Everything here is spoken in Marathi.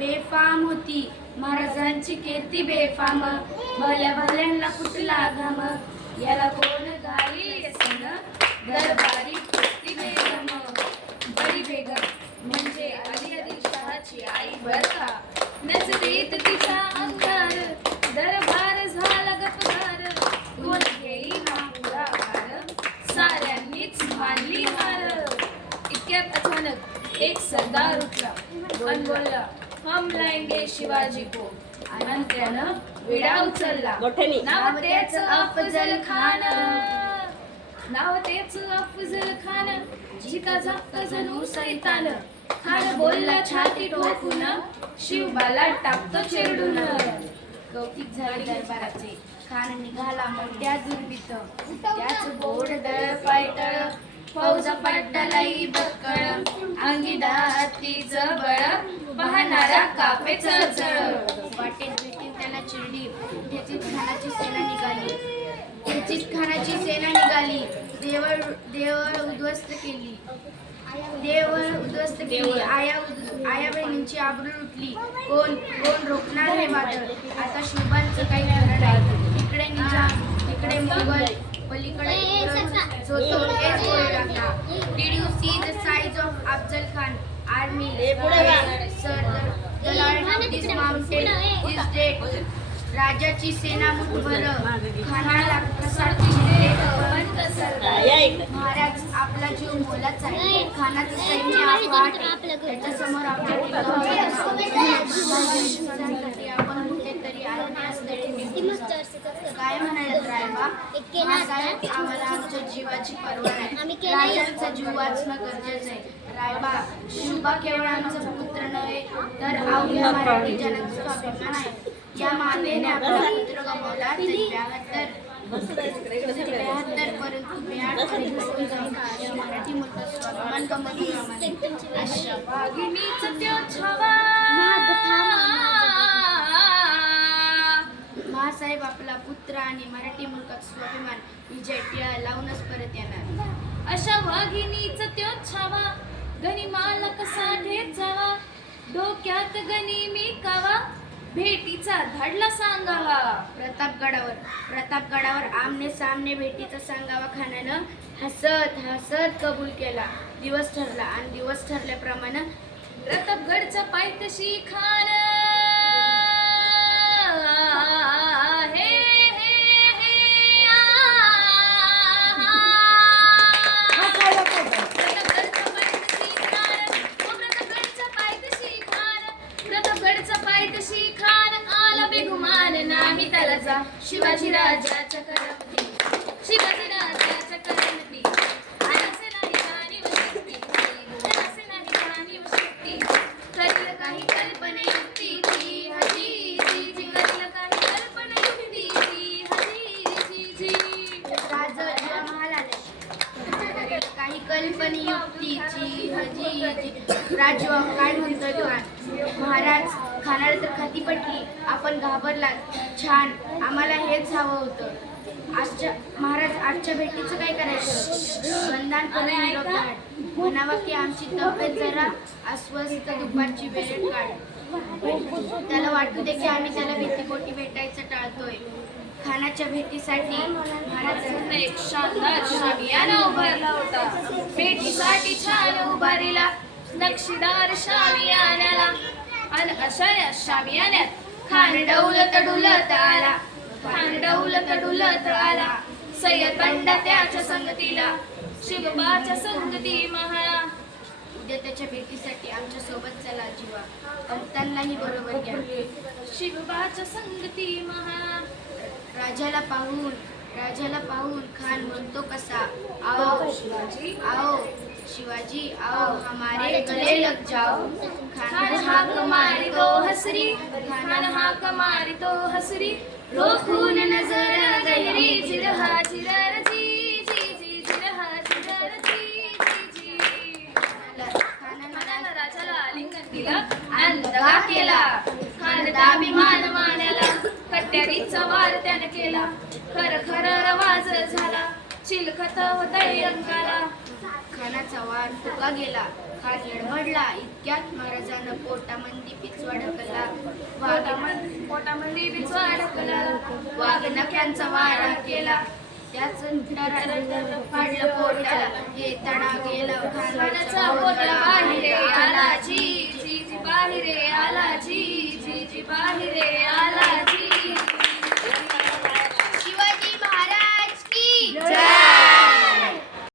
बेफाम होती महाराजांची कीर्ती बेफाम, भल्या भल्यांना कुठला घाम, याला कोण घाली सन दरबारी कीर्ती बेगम. बडी बेगम म्हणजे अली आदिलशहाची आई बर का. नजरेत तिचा अंगार दरबार झाला गपगार, कोण घेई ना पुढाकार, साऱ्यांनीच मानली हार. इतक्यात अचानक एक सरदार उठला आणि बोलला, हम लाएंगे शिवाजी को. आणि त्यानं विडा उचलला. नाव त्याचं अफजल खान, नाव त्याचं अफजल खान, जिता जागता जणू सैतान. खान बोलला छाती ठोकून, शिवबाला टाकतो चिरडून. कौतिक झाले दरबाराचे. खान निघाला मोठ्या दुर्बीत, त्याच बोड दळ पायटळ, फौजा पड्डालाई बक्कळ, अंगी दातीच बळ, पाहणारा कापे चळचळ. वाटेत भेटीन त्याला चिरडी, त्याचीच खानाची सेना निघाली, त्याचीच खानाची सेना निघाली. देवळ उद्ध्वस्त केली, देवळ उद्ध्वस्त केली. आया बहिणींची आबरू लुटली. कोण कोण रोखणार हे वादळ. आता शिवबांचं काही खरं नाही. इकडे निजाम, इकडे मुघल, पलीकडे जो तो हेच बोलू लागला. Did you see the size of Afzal Khan army? Sir, the lion of this mountain is dead. राजाची सेना मुठभर, खानाला कसाची महाराज आपला जीव मोलाचा आहे. खानाचं सैन्य अफाट आहे. त्याच्यासमोर आपल्या आपण कुठेतरी काय म्हणायला रायबा, आम्हाला आमच्या जीवाची पर्वा आहे. राजांचा जीव वाचणं गरजेचं आहे. रायबा, शिवबा केवळ आमचा पुत्र नव्हे तर अवघ्या मराठी जनाचा अभिमान आहे. या मातेने आपला पुत्र गमावला 73 परंतु 82 मराठी मुलगा स्वाभिमान गमावला. अशा वाघिणीच त्यो छावा, महासाहेब आपला पुत्र आणि मराठी मुलगा स्वाभिमान विजय टिळा लावूनच परत येणार. अशा वाघिणीच त्यो छावा, गनिमाला कसा ढेत जावा, डोक्यात गणी मी कावा, भेटीचा धाडला सांगावा. प्रतापगडावर आमने सामने भेटीचा सांगावा खानानं हसत हसत कबूल केला. दिवस ठरला आणि दिवस ठरल्याप्रमाणे प्रतापगडच्या पायथ्याशी खान शिवाजी राजाच्या करमती, शिवाजी राजाच्या करमती, असे नाही जाणी व शक्ती, असे नाही जाणी व शक्ती, करील काही कल्पने युक्तीची हजी जी, करील काही कल्पने युक्तीची हजी जी. राजा जेव्हा महाल आले, करील काही कल्पने युक्तीची हजी जी. राजवा काय म्हणतोय खान. महाराज, खानाला तर खाती पटली, आपण घाबरलात. छान, आम्हाला हेच हवं होतं. महाराज आजच्या भेटीचं काय करायचं. बंधन करून निरोप म्हणावा की आमची तब्येत जरा अस्वस्थ, दुपारची वेळ काढ. त्याला वाटू दे की आम्ही त्याला भीतीपोटी भेटायचं टाळतोय. खानाच्या भेटीसाठी महाराजांना एक शानदार शामियाना उभारला होता. भेटीसाठी छान उभारीला नक्षीदार शामियान्याला, आणि अशा या शामियान्यात खान डौलत डुलत आला, खान डौलत डुलत आला. सय्यदंडा त्याच्या संगतीला, शिवबाच्या संगती महाला. उद्या त्याच्या भेटीसाठी आमच्या सोबत चला जीवा, पंक्तांनाही बरोबर घ्या. शिवबाच्या संगती महाला. राजाला पाहून खान म्हणतो कसा, आओ शिवाजी, आओ शिवाजी, आओ हमारे गले लग जाओ. खान हाक मारितो हसरी, खान हाक मारितो हसरी, रोखून नजर गहरी, जिरहा जिरर जी जी जी, जिरहा जिरर जी जी जी. खानानं राजाला आलिंगन दिलं आणि दगा केला. खान दाभिमान मानाला, कट्यारीचा वार त्याने केला. खर खर रवाज झाला, चिलखत होतय अंगाला. खानाचा वार फुका गेला. खान लढबडला. इतक्यात महाराजांना पोटामंदी पिचवाड त्यांचा वारा केला त्याच पाडलं पोटाला हे तडा गेला खानाचा पोटला